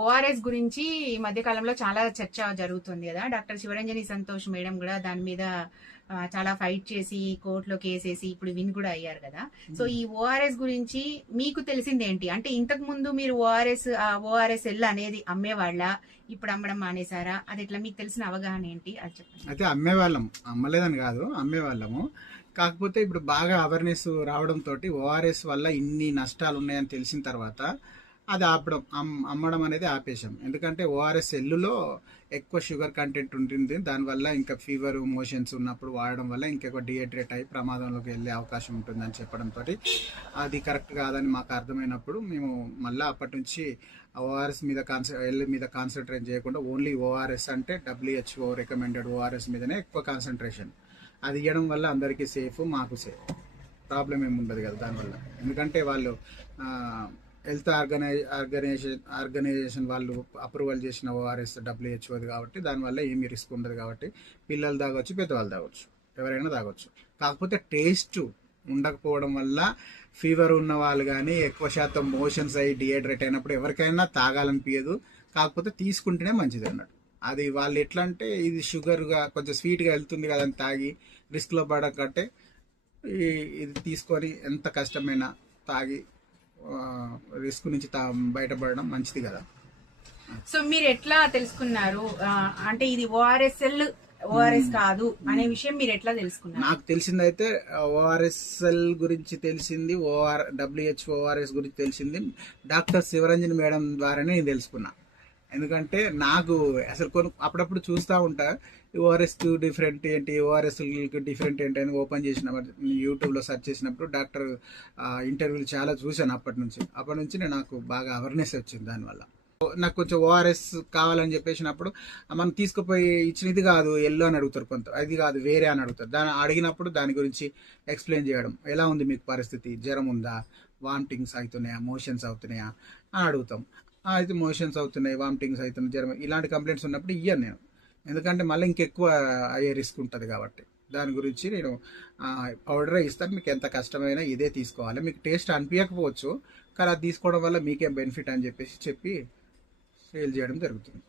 ORS గురించి ఈ మధ్య కాలంలో చాలా చర్చ జరుగుతుంది కదా. డాక్టర్ శివరంజని సంతోష్ మేడం కూడా దాని మీద చాలా ఫైట్ చేసి కోర్టులో కేసేసి ఇప్పుడు విన్ కూడా అయ్యారు కదా. సో ఈ ఓఆర్ఎస్ గురించి మీకు తెలిసింది ఏంటి? అంటే ఇంతకు ముందు మీరు ఓఆర్ఎస్ ఎల్ అనేది అమ్మేవాళ్ళ, ఇప్పుడు అమ్మడం మానేశారా? అది ఇట్లా మీకు తెలిసిన అవగాహన ఏంటి అది చెప్పండి. అయితే అమ్మేవాళ్ళం, అమ్మలేదని కాదు, అమ్మేవాళ్ళము. కాకపోతే ఇప్పుడు బాగా అవేర్నెస్ రావడంతో ఓఆర్ఎస్ వల్ల ఇన్ని నష్టాలు ఉన్నాయని తెలిసిన తర్వాత అది ఆపడం, అమ్మడం అనేది ఆపేశాం. ఎందుకంటే ఓఆర్ఎస్ ఎల్లులో ఎక్కువ షుగర్ కంటెంట్ ఉంటుంది. దానివల్ల ఇంకా ఫీవర్, మోషన్స్ ఉన్నప్పుడు వాడడం వల్ల ఇంకెక్కువ డిహైడ్రేట్ అయ్యి ప్రమాదంలోకి వెళ్ళే అవకాశం ఉంటుందని చెప్పడంతో అది కరెక్ట్ కాదని మాకు అర్థమైనప్పుడు మేము మళ్ళీ అప్పటి నుంచి ఓఆర్ఎస్ మీద ఎల్ మీద కాన్సన్ట్రేట్ చేయకుండా ఓన్లీ ఓఆర్ఎస్ అంటే WHO రికమెండెడ్ ఓఆర్ఎస్ మీదనే ఎక్కువ కాన్సన్ట్రేషన్. అది ఇవ్వడం వల్ల అందరికీ సేఫ్, మాకు సేఫ్, ప్రాబ్లం ఏమి ఉండదు కదా దానివల్ల. ఎందుకంటే వాళ్ళు హెల్త్ ఆర్గనైజేషన్ వాళ్ళు అప్రూవల్ చేసిన ఓఆర్ఎస్ WHO కాబట్టి దానివల్ల ఏమీ రిస్క్ ఉండదు. కాబట్టి పిల్లలు తాగొచ్చు, పెద్దవాళ్ళు తాగొచ్చు, ఎవరైనా తాగొచ్చు. కాకపోతే టేస్ట్ ఉండకపోవడం వల్ల ఫీవర్ ఉన్న వాళ్ళు కానీ ఎక్కువ శాతం మోషన్స్ అయ్యి డిహైడ్రేట్ అయినప్పుడు ఎవరికైనా తాగాలనిపించదు. కాకపోతే తీసుకుంటేనే మంచిది అన్నట్టు. అది వాళ్ళు ఎట్లా అంటే ఇది షుగర్గా కొంచెం స్వీట్గా వెళ్తుంది కదా అని తాగి రిస్క్లో పడకంటే ఇది తీసుకొని ఎంత కష్టమైనా తాగి రిస్క్ నుంచి బయటపడడం మంచిది కదా. సో మీరు ఎట్లా తెలుసుకున్నారు అంటే ఇది ఓఆర్ఎస్ కాదు అనే విషయం మీరు ఎట్లా తెలుసుకున్నారు? నాకు తెలిసిందైతే ఓఆర్ఎస్ఎల్ గురించి తెలిసింది, WHO ఓఆర్ఎస్ గురించి తెలిసింది డాక్టర్ శివరంజన్ మేడం ద్వారానే నేను తెలుసుకున్నా. ఎందుకంటే నాకు అసలు అప్పుడప్పుడు చూస్తూ ఉంటా ఓఆర్ఎస్ డిఫరెంట్ ఏంటి, ఓఆర్ఎస్ డిఫరెంట్ ఏంటి అని ఓపెన్ చేసినప్పుడు యూట్యూబ్లో సెర్చ్ చేసినప్పుడు డాక్టర్ ఇంటర్వ్యూలు చాలా చూశాను. అప్పటి నుంచి నాకు బాగా అవేర్నెస్ వచ్చింది. దానివల్ల నాకు కొంచెం ఓఆర్ఎస్ కావాలని చెప్పేసినప్పుడు మనం తీసుకుపోయి ఇచ్చినది కాదు ఎల్లో అని అడుగుతారు, కొంత అది కాదు వేరే అని అడుగుతారు. దాన్ని అడిగినప్పుడు దాని గురించి ఎక్స్ప్లెయిన్ చేయడం, ఎలా ఉంది మీకు పరిస్థితి, జ్వరం ఉందా, వామిటింగ్స్ అవుతున్నాయా, మోషన్స్ అవుతున్నాయా అని అడుగుతాం. అయితే మోషన్స్ అవుతున్నాయి, వామిటింగ్స్ అవుతున్నాయి, జ్వరం ఇలాంటి కంప్లైంట్స్ ఉన్నప్పుడు ఇయ్యను నేను. ఎందుకంటే మళ్ళీ ఇంకెక్కువ అయ్యే రిస్క్ ఉంటుంది కాబట్టి దాని గురించి నేను పౌడరే ఇస్తాను. మీకు ఎంత కష్టమైనా ఇదే తీసుకోవాలి, మీకు టేస్ట్ అనిపించకపోవచ్చు కానీ అది తీసుకోవడం వల్ల మీకేం బెనిఫిట్ అని చెప్పి సేల్ చేయడం జరుగుతుంది.